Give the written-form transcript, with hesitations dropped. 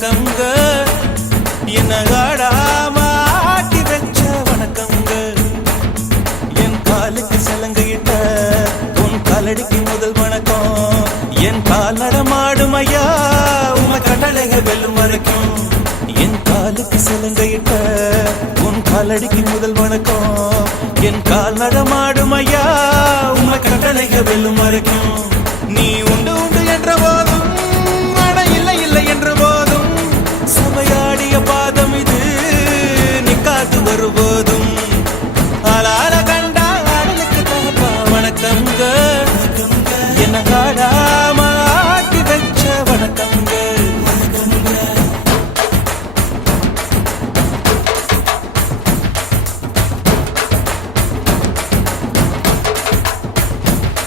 வணக்கங்க என்ன ஆடாம ஆட்டி வச்ச வணக்கங்க என் காலுக்கு சலங்கையிட்ட உன் காலடிக்கு முதல் வணக்கம் என் கால் நடமாடும் ஐயா உமை கட்டளைக வெல்லும் வரைக்கும் என் காலுக்கு சலங்கையிட்ட உன் காலடிக்கு முதல் வணக்கம் என் கால் நடமாடும் ஐயா உமை கட்டளைக வெல்லும் வரைக்கும்